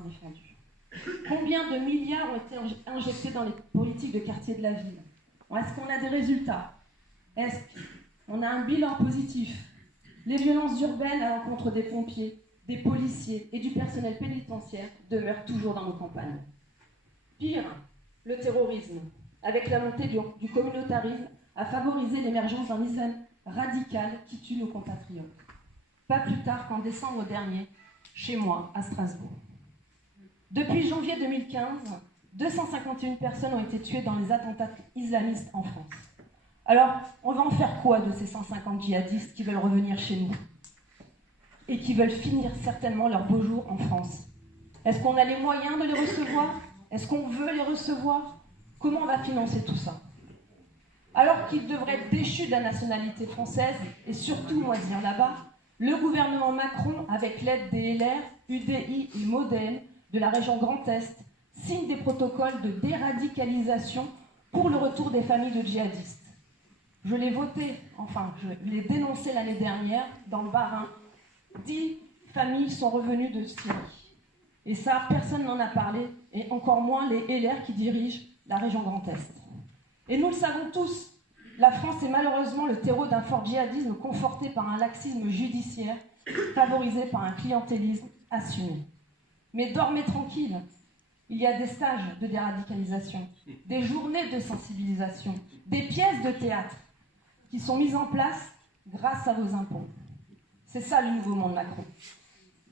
défendu. Combien de milliards ont été injectés dans les politiques de quartier de la ville? Est-ce qu'on a des résultats? Est-ce qu'on a un bilan positif? Les violences urbaines à l'encontre des pompiers, des policiers et du personnel pénitentiaire demeurent toujours dans nos campagnes. Pire, le terrorisme, avec la montée du communautarisme, a favorisé l'émergence d'un islam radical qui tue nos compatriotes. Pas plus tard qu'en décembre dernier, chez moi, à Strasbourg. Depuis janvier 2015, 251 personnes ont été tuées dans les attentats islamistes en France. Alors, on va en faire quoi de ces 150 djihadistes qui veulent revenir chez nous et qui veulent finir certainement leur beau jour en France? Est-ce qu'on a les moyens de les recevoir? Est-ce qu'on veut les recevoir? Comment on va financer tout ça? Alors qu'ils devraient être déchus de la nationalité française et surtout moisir là-bas, le gouvernement Macron, avec l'aide des LR, UDI et MoDem de la région Grand Est, signe des protocoles de déradicalisation pour le retour des familles de djihadistes. Je l'ai dénoncé l'année dernière dans le Bas-Rhin. 10 familles sont revenues de Syrie. Et ça, personne n'en a parlé, et encore moins les LR qui dirigent la région Grand Est. Et nous le savons tous, la France est malheureusement le terreau d'un fort djihadisme conforté par un laxisme judiciaire, favorisé par un clientélisme assumé. Mais dormez tranquille, il y a des stages de déradicalisation, des journées de sensibilisation, des pièces de théâtre qui sont mises en place grâce à vos impôts. C'est ça le nouveau monde Macron.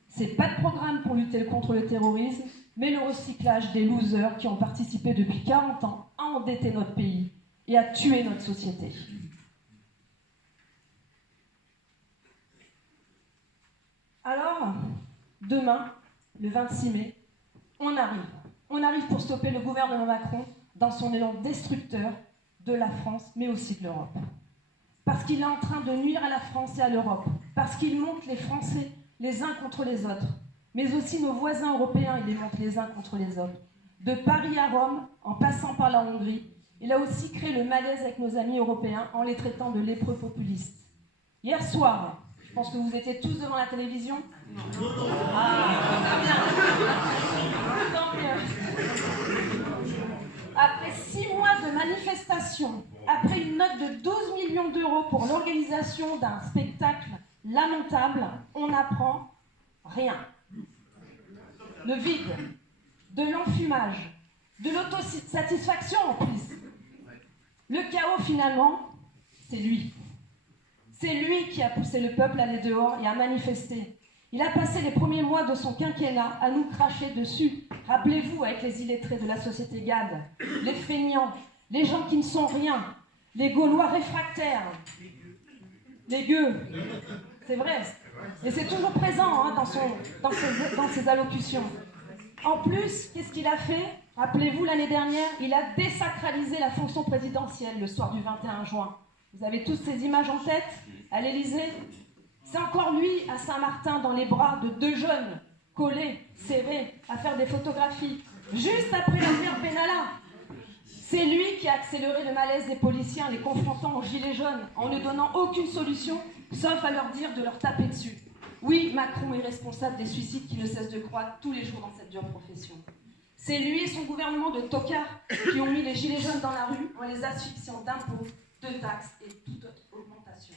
C'est pas de programme pour lutter contre le terrorisme, mais le recyclage des losers qui ont participé depuis 40 ans à endetter notre pays et à tuer notre société. Alors, demain, le 26 mai, on arrive. On arrive pour stopper le gouvernement Macron dans son élan destructeur de la France, mais aussi de l'Europe. Parce qu'il est en train de nuire à la France et à l'Europe. Parce qu'il monte les Français les uns contre les autres. Mais aussi nos voisins européens, il les monte les uns contre les autres. De Paris à Rome, en passant par la Hongrie, il a aussi créé le malaise avec nos amis européens en les traitant de lépreux populistes. Hier soir, je pense que vous étiez tous devant la télévision. Ah, bien. Tant mieux. Après 6 mois de manifestations, après une note de 12 millions d'euros pour l'organisation d'un spectacle lamentable, on n'apprend rien. Le vide, de l'enfumage, de l'autosatisfaction en plus. Le chaos finalement, c'est lui. C'est lui qui a poussé le peuple à aller dehors et à manifester. Il a passé les premiers mois de son quinquennat à nous cracher dessus. Rappelez-vous, avec les illettrés de la société GAD, les feignants, les gens qui ne sont rien, les Gaulois réfractaires, les gueux. C'est vrai. Et c'est toujours présent hein, dans ses allocutions. En plus, qu'est-ce qu'il a fait? Rappelez-vous, l'année dernière, il a désacralisé la fonction présidentielle le soir du 21 juin. Vous avez tous ces images en tête à l'Élysée? C'est encore lui, à Saint-Martin, dans les bras de 2 jeunes, collés, serrés, à faire des photographies, juste après l'affaire Benalla. C'est lui qui a accéléré le malaise des policiers en les confrontant aux gilets jaunes, en ne donnant aucune solution, sauf à leur dire de leur taper dessus. Oui, Macron est responsable des suicides qui ne cessent de croître tous les jours dans cette dure profession. C'est lui et son gouvernement de tocards qui ont mis les gilets jaunes dans la rue en les asphyxiant d'impôts, de taxes et toute autre augmentation.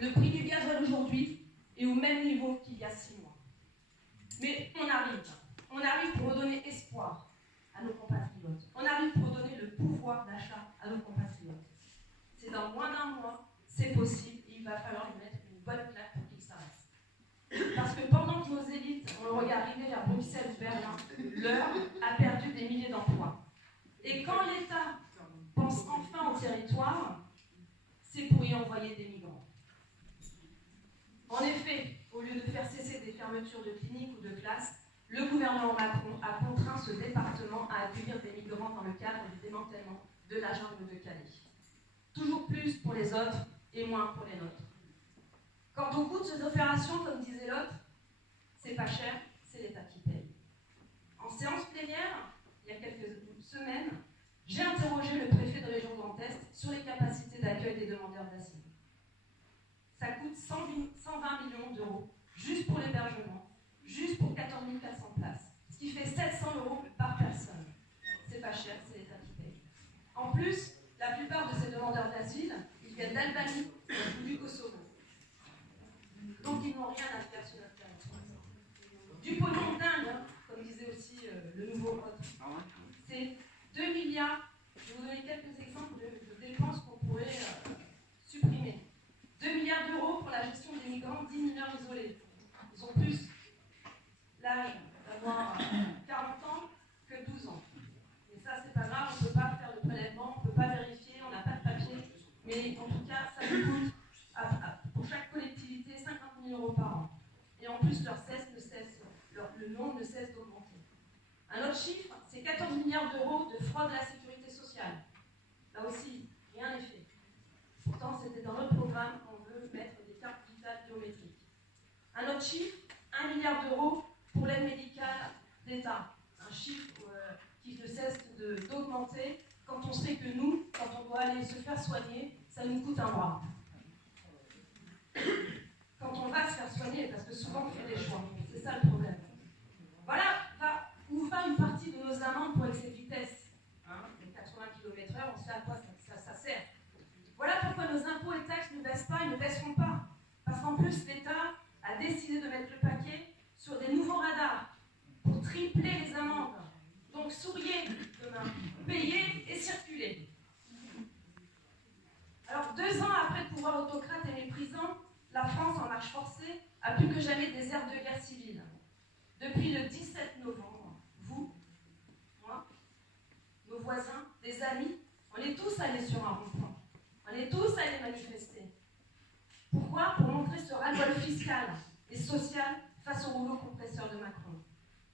Le prix du gazole aujourd'hui est au même niveau qu'il y a 6 mois. Mais on arrive pour redonner espoir à nos compatriotes. On arrive pour redonner le pouvoir d'achat à nos compatriotes. C'est dans moins d'1 mois, c'est possible, et il va falloir lui mettre une bonne claque pour qu'il s'arrête. Parce que pendant que nos élites ont le regard rivé vers Bruxelles ou Berlin, l'heure a perdu des milliers d'emplois. Et quand l'État pense enfin au territoire, c'est pour y envoyer des migrants. En effet, au lieu de faire cesser des fermetures de cliniques ou de classes, le gouvernement Macron a contraint ce département à accueillir des migrants dans le cadre du démantèlement de la jungle de Calais. Toujours plus pour les autres et moins pour les nôtres. Quant au coût de ces opérations, comme disait l'autre, c'est pas cher, c'est l'État qui paye. En séance plénière, il y a quelques semaines, j'ai interrogé le préfet de région Grand Est sur les capacités d'accueil des demandeurs d'asile. Ça coûte 120 millions d'euros, juste pour l'hébergement, juste pour 14 400 places, ce qui fait d'Albanie ou du Kosovo. Donc ils n'ont rien à faire sur notre territoire. Du pognon dingue, hein, comme disait aussi le nouveau code. C'est 2 milliards, je vais vous donner quelques exemples de dépenses qu'on pourrait supprimer. 2 milliards d'euros pour la gestion des migrants, 10 mineurs isolés. Ils ont plus l'âge d'avoir 40 ans que 12 ans. Et ça, c'est pas grave, on ne peut pas faire de prélèvement, on ne peut pas vérifier, on n'a pas de papier. Mais en tout cas, ça nous coûte pour chaque collectivité 50 000 euros par an. Et en plus, le nombre ne cesse d'augmenter. Un autre chiffre, c'est 14 milliards d'euros de fraude à la sécurité sociale. Là aussi, rien n'est fait. Pourtant, c'était dans notre programme qu'on veut mettre des cartes vitales biométriques. Un autre chiffre, 1 milliard d'euros pour l'aide médicale d'État. Un chiffre qui ne cesse d'augmenter quand on sait que nous, quand on doit aller se faire soigner, ça nous coûte un bras. Quand on va se faire soigner, parce que souvent on fait des choix, c'est ça le problème. Voilà où va une partie de nos amendes pour excès de vitesse. Les 80 km/h, on sait à quoi ça sert. Voilà pourquoi nos impôts et taxes ne baissent pas et ne baisseront pas. Parce qu'en plus, l'État a décidé de mettre le paquet sur des nouveaux radars pour tripler les amendes. Donc souriez demain, payez et circulez. Alors 2 ans après le pouvoir autocrate et méprisant, la France, en marche forcée, a plus que jamais des airs de guerre civile. Depuis le 17 novembre, vous, moi, nos voisins, des amis, on est tous allés sur un rond-point. On est tous allés manifester. Pourquoi? Pour montrer ce ras-le-bol fiscal et social face au rouleau compresseur de Macron.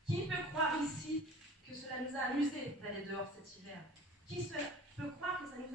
Qui peut croire ici que cela nous a amusés d'aller dehors cet hiver? Qui peut croire que ça nous